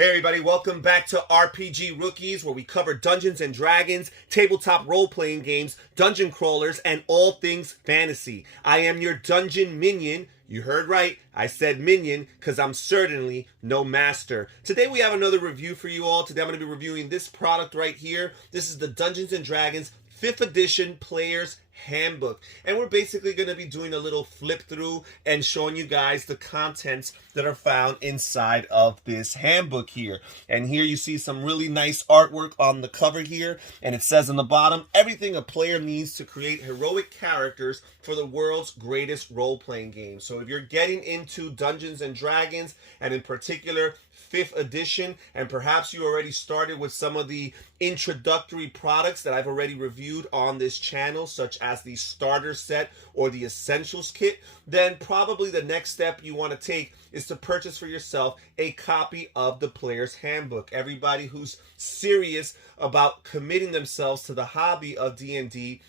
Hey everybody, welcome back to RPG Rookies, where we cover Dungeons and Dragons, tabletop role-playing games, dungeon crawlers, and all things fantasy. I am your dungeon minion. You heard right, I said minion, because I'm certainly no master. Today we have another review for you all. Today I'm going to be reviewing this product right here. This is the Dungeons and Dragons 5th edition Player's Handbook, and we're basically going to be doing a little flip through and showing you guys the contents that are found inside of this handbook here. And here you see some really nice artwork on the cover here, and it says on the bottom, everything a player needs to create heroic characters for the world's greatest role-playing game. So if you're getting into Dungeons and Dragons, and in particular 5th edition, and perhaps you already started with some of the introductory products that I've already reviewed on this channel, such as the starter set or the essentials kit, then probably the next step you want to take is to purchase for yourself a copy of the Player's Handbook. Everybody who's serious about committing themselves to the hobby of D&D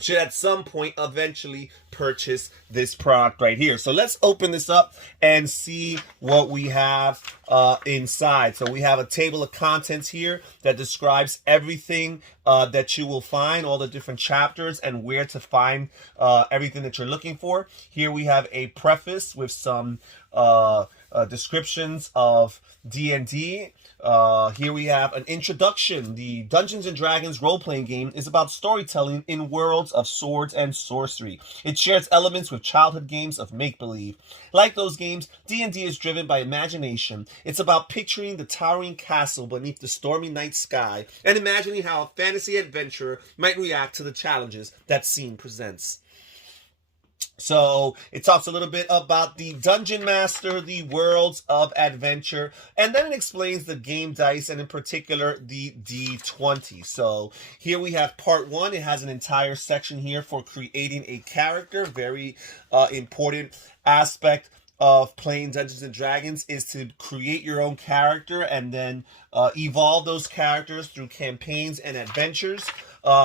should at some point eventually purchase this product right here. So let's open this up and see what we have inside. So we have a table of contents here that describes everything that you will find, all the different chapters and where to find everything that you're looking for. Here we have a preface with some descriptions of D&D. Here we have an introduction. The Dungeons and Dragons role-playing game is about storytelling in worlds of swords and sorcery. It shares elements with childhood games of make-believe. Like those games, D&D is driven by imagination. It's about picturing the towering castle beneath the stormy night sky and imagining how a fantasy adventurer might react to the challenges that scene presents. So it talks a little bit about the Dungeon Master, the Worlds of Adventure, and then it explains the game dice, and in particular the D20. So here we have part 1. It has an entire section here for creating a character. Very important aspect of playing Dungeons and Dragons is to create your own character and then evolve those characters through campaigns and adventures.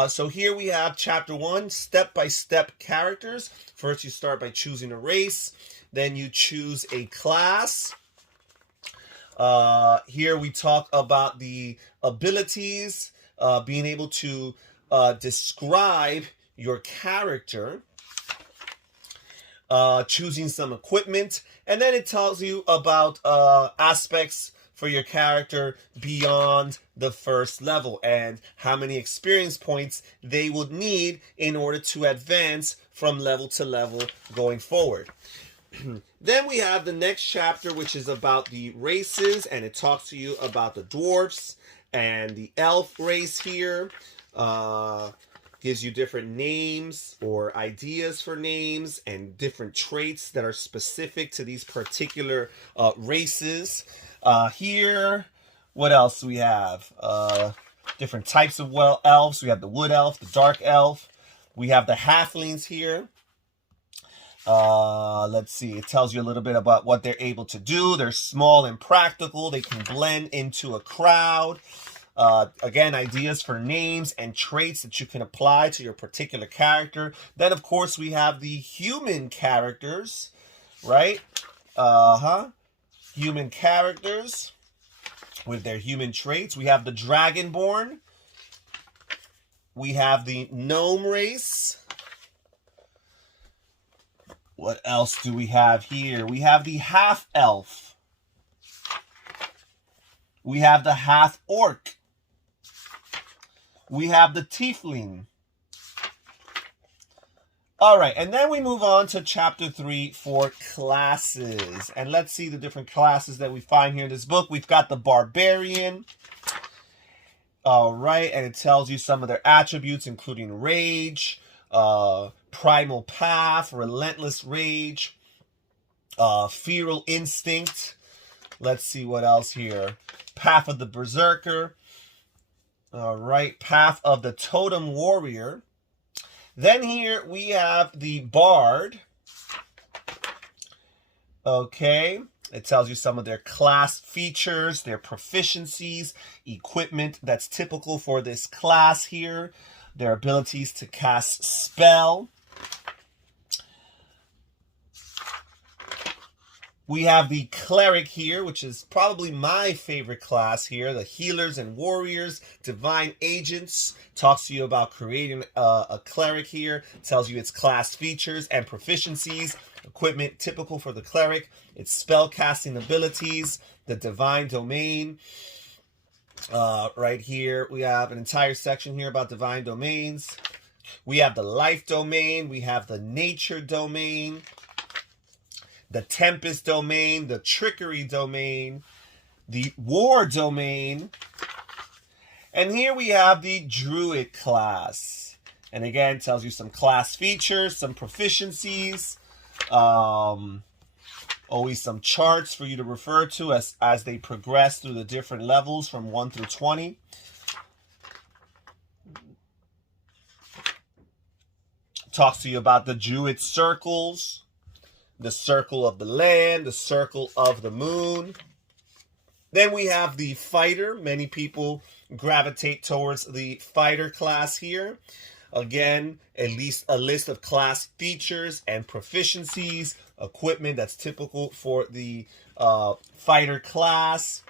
So here we have chapter 1, step-by-step characters. First you start by choosing a race, then you choose a class. Here we talk about the abilities, being able to describe your character, choosing some equipment, and then it tells you about aspects for your character beyond the first level and how many experience points they would need in order to advance from level to level going forward. Then we have the next chapter, which is about the races, and it talks to you about the dwarfs and the elf race here. Gives you different names or ideas for names and different traits that are specific to these particular races. Here, what else do we have? Different types of elves. We have the wood elf, the dark elf. We have the halflings here. Let's see. It tells you a little bit about what they're able to do. They're small and practical. They can blend into a crowd. Again, ideas for names and traits that you can apply to your particular character. Then, of course, we have the human characters, right? Human characters with their human traits. We have the Dragonborn. We have the Gnome race. What else do we have here? We have the Half-Elf. We have the Half-Orc. We have the Tiefling. All right, and then we move on to chapter 3 for classes. And let's see the different classes that we find here in this book. We've got the Barbarian. All right, and it tells you some of their attributes, including Rage, Primal Path, Relentless Rage, Feral Instinct. Let's see what else here. Path of the Berserker. All right, Path of the Totem Warrior. Then here we have the Bard. Okay, it tells you some of their class features, their proficiencies, equipment that's typical for this class here, their abilities to cast spell. We have the Cleric here, which is probably my favorite class here. The Healers and Warriors, Divine Agents. Talks to you about creating a Cleric here. Tells you its class features and proficiencies. Equipment typical for the Cleric. Its spell casting abilities. The Divine Domain. Right here, we have an entire section here about Divine Domains. We have the Life Domain. We have the Nature Domain. The Tempest Domain, the Trickery Domain, the War Domain, and here we have the Druid class. And again, tells you some class features, some proficiencies, always some charts for you to refer to as they progress through the different levels from 1 through 20. Talks to you about the Druid circles. The circle of the land, the circle of the moon. Then we have the fighter. Many people gravitate towards the fighter class here. Again, at least a list of class features and proficiencies, equipment that's typical for the fighter class.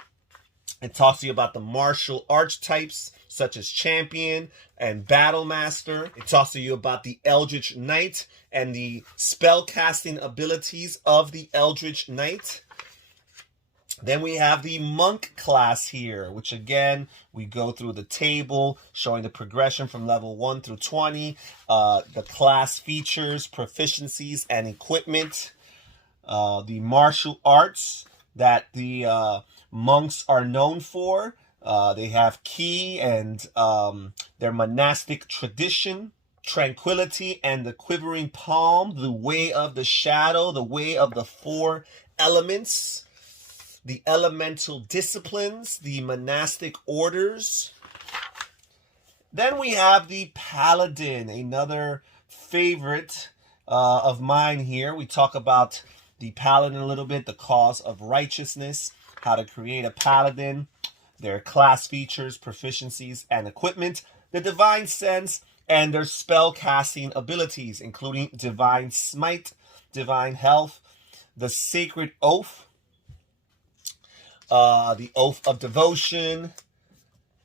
It talks to you about the martial archetypes, such as Champion and Battle Master. It talks to you about the Eldritch Knight and the spell-casting abilities of the Eldritch Knight. Then we have the Monk class here, which again, we go through the table showing the progression from level 1 through 20, the class features, proficiencies, and equipment, the martial arts that the monks are known for. They have Ki and their monastic tradition, Tranquility, and the Quivering Palm, the Way of the Shadow, the Way of the Four Elements, the Elemental Disciplines, the Monastic Orders. Then we have the Paladin, another favorite of mine here. We talk about the Paladin a little bit, the cause of righteousness, how to create a Paladin, their class features, proficiencies, and equipment, the Divine Sense, and their spell casting abilities, including Divine Smite, Divine Health, the Sacred Oath, the Oath of Devotion,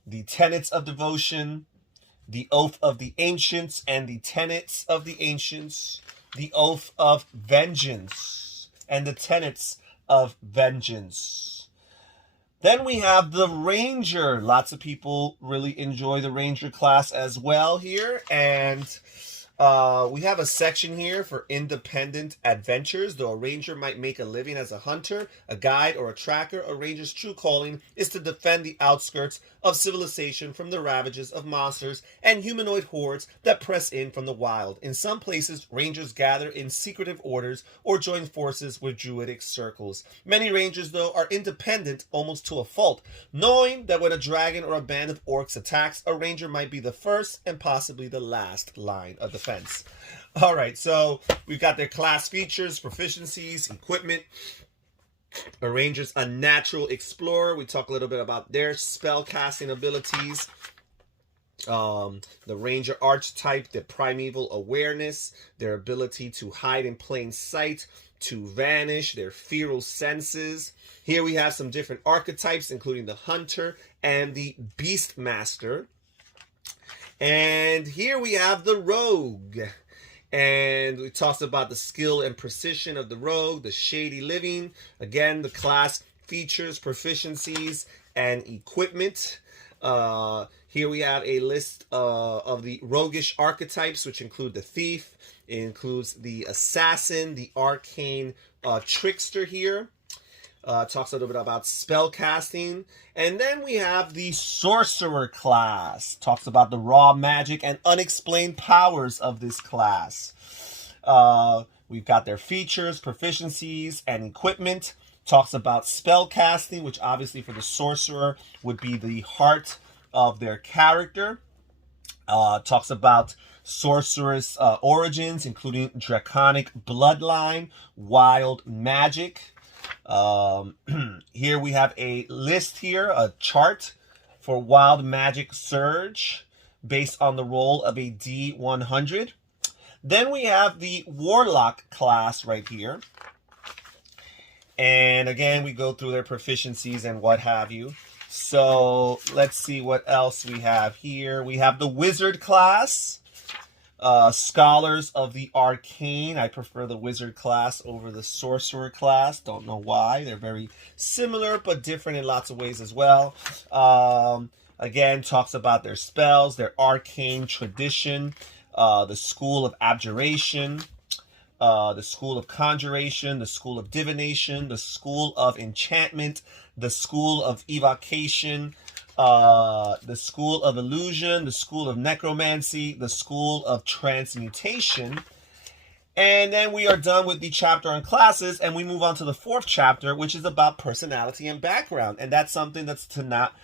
the Tenets of Devotion, the Oath of the Ancients and the Tenets of the Ancients, the Oath of Vengeance, and the Tenets of Vengeance. Then we have the Ranger. Lots of people really enjoy the Ranger class as well here. And we have a section here for independent adventures. Though a Ranger might make a living as a hunter, a guide, or a tracker, a Ranger's true calling is to defend the outskirts of civilization from the ravages of monsters and humanoid hordes that press in from the wild. In some places, Rangers gather in secretive orders or join forces with druidic circles. Many Rangers, though, are independent almost to a fault, knowing that when a dragon or a band of orcs attacks, a Ranger might be the first and possibly the last line of defense. All right, so we've got their class features, proficiencies, equipment. A Ranger's a natural explorer. We talk a little bit about their spell casting abilities. The Ranger archetype, the primeval awareness, their ability to hide in plain sight, to vanish, their feral senses. Here we have some different archetypes, including the Hunter and the Beastmaster. And here we have the Rogue. And we talked about the skill and precision of the Rogue, the shady living. Again, the class features, proficiencies, and equipment. Here we have a list of the roguish archetypes, which include the Thief. It includes the Assassin, the Arcane Trickster here. Talks a little bit about spell casting. And then we have the Sorcerer class. Talks about the raw magic and unexplained powers of this class. We've got their features, proficiencies, and equipment. Talks about spell casting, which obviously for the Sorcerer would be the heart of their character. Talks about Sorcerer's origins, including draconic bloodline, wild magic. Here we have a list here, a chart for Wild Magic Surge based on the roll of a D100. Then we have the Warlock class right here. And again, we go through their proficiencies and what have you. So let's see what else we have here. We have the Wizard class. Scholars of the Arcane. I prefer the Wizard class over the Sorcerer class. Don't know why. They're very similar, but different in lots of ways as well. Again, talks about their spells, their arcane tradition, the school of abjuration, the school of conjuration, the school of divination, the school of enchantment, the school of evocation, the school of illusion, the school of necromancy, the school of transmutation. And then we are done with the chapter on classes, and we move on to the fourth chapter, which is about personality and background. And that's something that's to not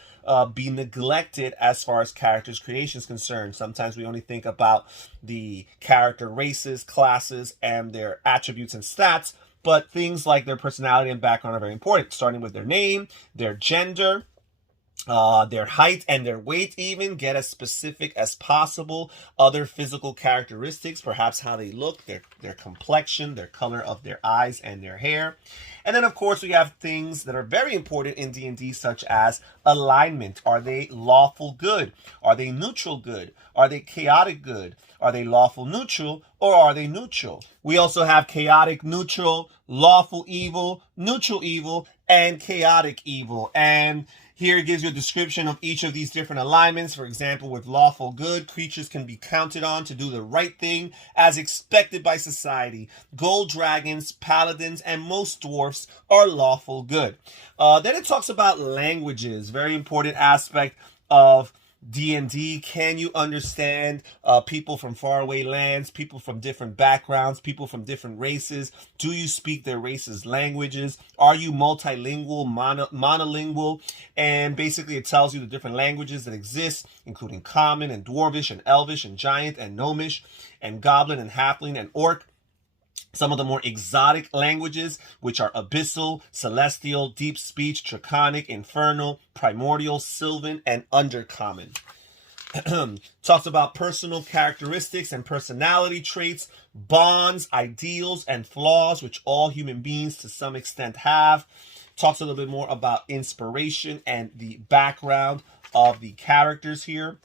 be neglected as far as characters creation is concerned. Sometimes we only think about the character races, classes, and their attributes and stats, but things like their personality and background are very important, starting with their name, their gender, their height and their weight, even get as specific as possible. Other physical characteristics, perhaps how they look, their complexion, their color of their eyes and their hair. And then of course we have things that are very important in D&D, such as alignment. Are they lawful good? Are they neutral good? Are they chaotic good? Are they lawful neutral, or are they neutral? We also have chaotic neutral, lawful evil, neutral evil, and chaotic evil. And here it gives you a description of each of these different alignments. For example, with lawful good, creatures can be counted on to do the right thing as expected by society. Gold dragons, paladins, and most dwarfs are lawful good. Then it talks about languages, very important aspect of D&D. Can you understand people from faraway lands, people from different backgrounds, people from different races? Do you speak their race's languages? Are you multilingual, monolingual? And basically it tells you the different languages that exist, including Common and Dwarvish and Elvish and Giant and Gnomish and Goblin and Halfling and Orc. Some of the more exotic languages, which are Abyssal, Celestial, Deep Speech, Draconic, Infernal, Primordial, Sylvan, and Undercommon. Talks about personal characteristics and personality traits, bonds, ideals, and flaws, which all human beings to some extent have. Talks a little bit more about inspiration and the background of the characters here.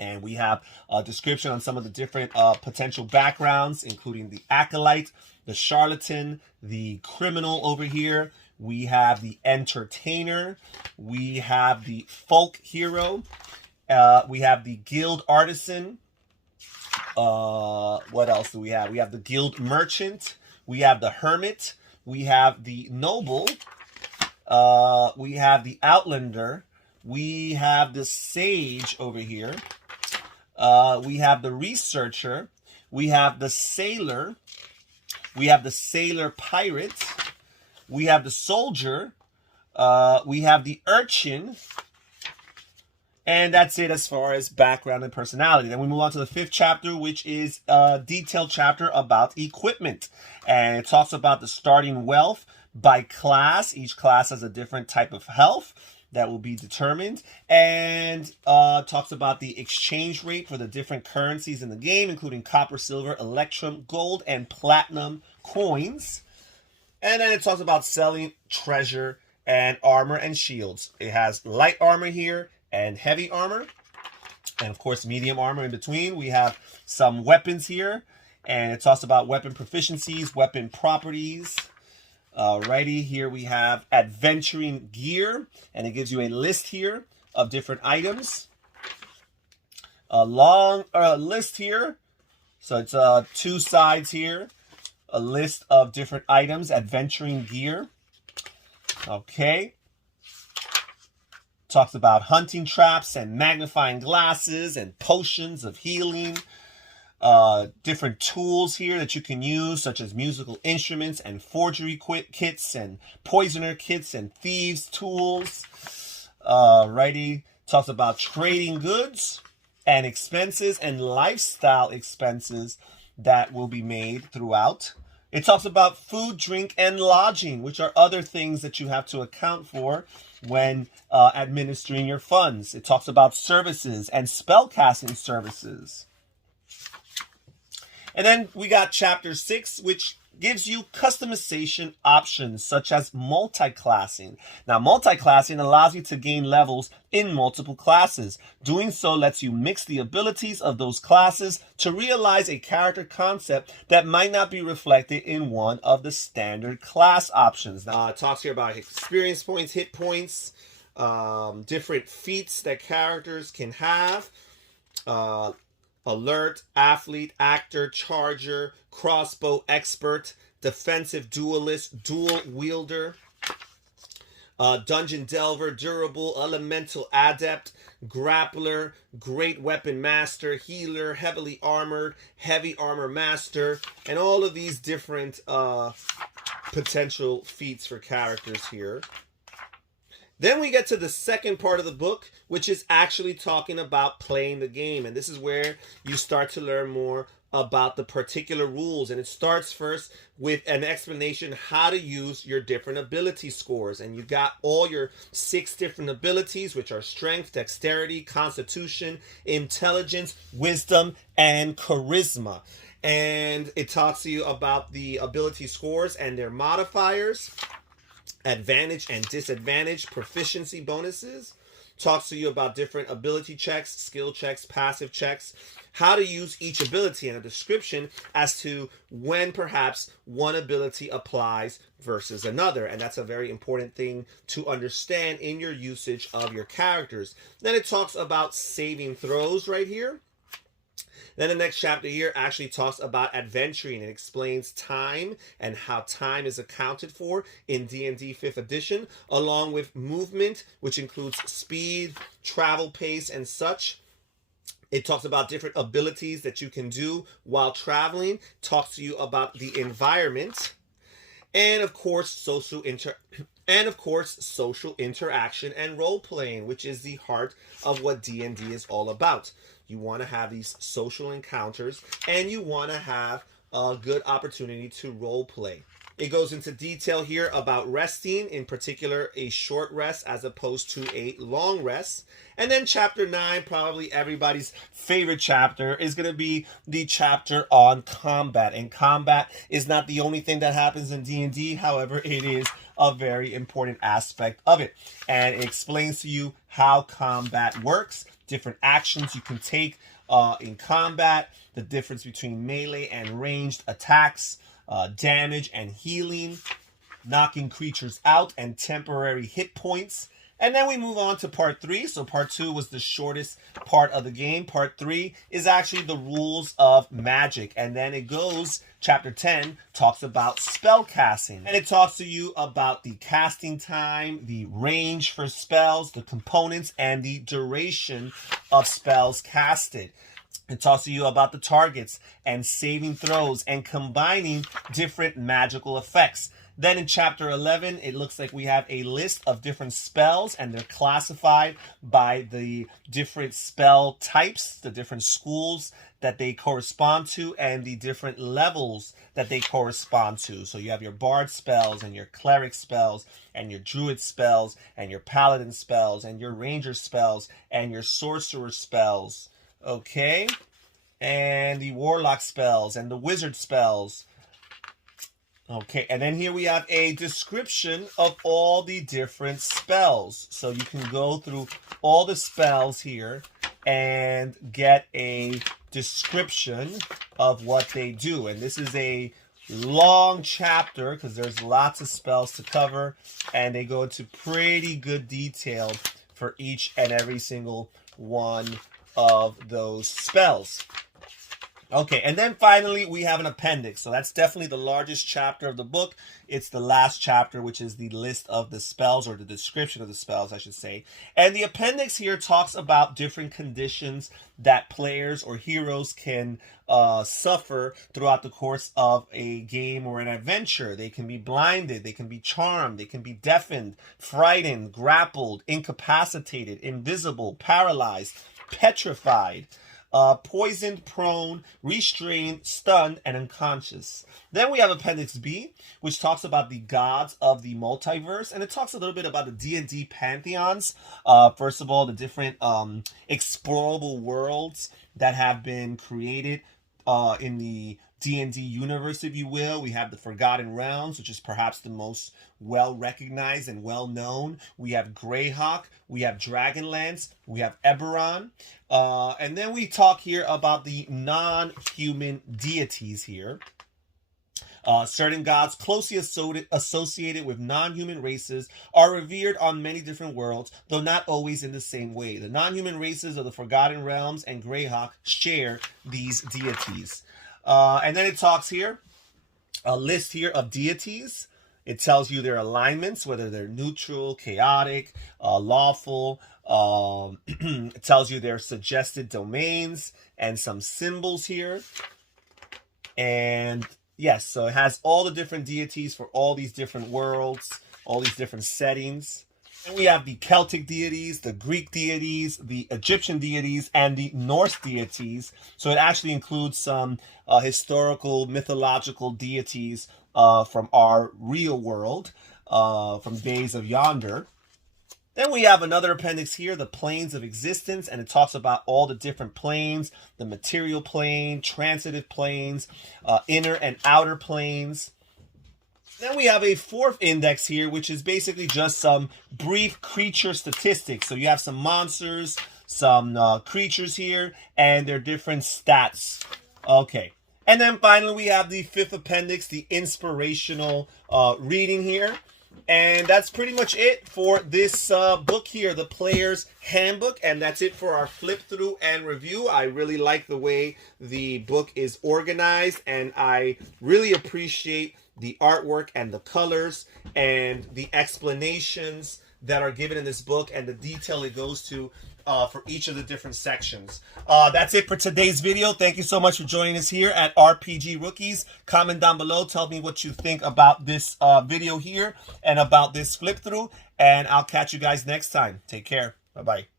And we have a description on some of the different potential backgrounds, including the acolyte, the charlatan, the criminal over here. We have the entertainer. We have the folk hero. We have the guild artisan. What else do we have? We have the guild merchant. We have the hermit. We have the noble. We have the outlander. We have the sage over here. We have the researcher, we have the sailor, we have the sailor pirate, we have the soldier, we have the urchin, and that's it as far as background and personality. Then we move on to the fifth chapter, which is a detailed chapter about equipment. And it talks about the starting wealth by class. Each class has a different type of health that will be determined, and talks about the exchange rate for the different currencies in the game, including copper, silver, electrum, gold, and platinum coins. And then it talks about selling treasure and armor and shields. It has light armor here and heavy armor, and of course medium armor in between. We have some weapons here, and it talks about weapon proficiencies, weapon properties. Alrighty, here we have adventuring gear, and it gives you a list here of different items. A long list here, so it's two sides here. A list of different items, adventuring gear. Okay. Talks about hunting traps and magnifying glasses and potions of healing. Different tools here that you can use, such as musical instruments and forgery kits and poisoner kits and thieves tools. Righty, talks about trading goods and expenses and lifestyle expenses that will be made throughout. It talks about food, drink, and lodging, which are other things that you have to account for when administering your funds. It talks about services and spellcasting services. And then we got chapter 6, which gives you customization options such as multi-classing. Now, multi-classing allows you to gain levels in multiple classes. Doing so lets you mix the abilities of those classes to realize a character concept that might not be reflected in one of the standard class options. Now, it talks here about experience points, hit points, different feats that characters can have. Alert, athlete, actor, charger, crossbow expert, defensive duelist, dual wielder, dungeon delver, durable, elemental adept, grappler, great weapon master, healer, heavily armored, heavy armor master, and all of these different potential feats for characters here. Then we get to the second part of the book, which is actually talking about playing the game. And this is where you start to learn more about the particular rules. And it starts first with an explanation how to use your different ability scores. And you got all your 6 different abilities, which are strength, dexterity, constitution, intelligence, wisdom, and charisma. And it talks to you about the ability scores and their modifiers, advantage and disadvantage, proficiency bonuses, talks to you about different ability checks, skill checks, passive checks, how to use each ability, and a description as to when perhaps one ability applies versus another. And that's a very important thing to understand in your usage of your characters. Then it talks about saving throws right here. Then the next chapter here actually talks about adventuring and explains time and how time is accounted for in D&D 5th edition, along with movement, which includes speed, travel pace, and such. It talks about different abilities that you can do while traveling, talks to you about the environment, and of course social interaction and role playing, which is the heart of what D&D is all about. You want to have these social encounters, and you want to have a good opportunity to role play. It goes into detail here about resting, in particular a short rest as opposed to a long rest. And then chapter 9, probably everybody's favorite chapter, is going to be the chapter on combat. And combat is not the only thing that happens in D&D, however, it is a very important aspect of it. And it explains to you how combat works, different actions you can take in combat, the difference between melee and ranged attacks, damage and healing, knocking creatures out, and temporary hit points. And then we move on to part 3. So part 2 was the shortest part of the game. Part 3 is actually the rules of magic. And then it goes, chapter 10 talks about spell casting. And it talks to you about the casting time, the range for spells, the components, and the duration of spells casted. It talks to you about the targets and saving throws and combining different magical effects. Then in chapter 11, it looks like we have a list of different spells, and they're classified by the different spell types, the different schools that they correspond to, and the different levels that they correspond to. So you have your bard spells and your cleric spells and your druid spells and your paladin spells and your ranger spells and your sorcerer spells. Okay, and the warlock spells and the wizard spells. Okay, and then here we have a description of all the different spells. So you can go through all the spells here and get a description of what they do. And this is a long chapter because there's lots of spells to cover, and they go into pretty good detail for each and every single one of those spells. Okay, and then finally we have an appendix. So that's definitely the largest chapter of the book. It's the last chapter, which is the list of the spells, or the description of the spells, I should say. And the appendix here talks about different conditions that players or heroes can suffer throughout the course of a game or an adventure. They can be blinded, they can be charmed, they can be deafened, frightened, grappled, incapacitated, invisible, paralyzed, petrified, poisoned, prone, restrained, stunned, and unconscious. Then we have Appendix B, which talks about the gods of the multiverse, and it talks a little bit about the D&D pantheons. First of all, the different explorable worlds that have been created in the D&D universe, if you will. We have the Forgotten Realms, which is perhaps the most well recognized and well known. We have Greyhawk, we have Dragonlance, we have Eberron, and then we talk here about the non-human deities here. Certain gods closely associated with non-human races are revered on many different worlds, though not always in the same way. The non-human races of the Forgotten Realms and Greyhawk share these deities. And then it talks here, a list here of deities. It tells you their alignments, whether they're neutral, chaotic, lawful. It tells you their suggested domains and some symbols here. And yes, so it has all the different deities for all these different worlds, all these different settings. And we have the Celtic deities, the Greek deities, the Egyptian deities, and the Norse deities. So it actually includes some historical, mythological deities from our real world, from days of yonder. Then we have another appendix here, the planes of existence, and it talks about all the different planes, the material plane, transitive planes, inner and outer planes. Then we have a fourth index here, which is basically just some brief creature statistics. So you have some monsters, some creatures here, and their different stats. Okay. And then finally, we have the fifth appendix, the inspirational reading here. And that's pretty much it for this book here, The Player's Handbook. And that's it for our flip through and review. I really like the way the book is organized, and I really appreciate the artwork and the colors and the explanations that are given in this book and the detail it goes to for each of the different sections. That's it for today's video. Thank you so much for joining us here at RPG Rookies. Comment down below. Tell me what you think about this video here and about this flip through. And I'll catch you guys next time. Take care. Bye-bye.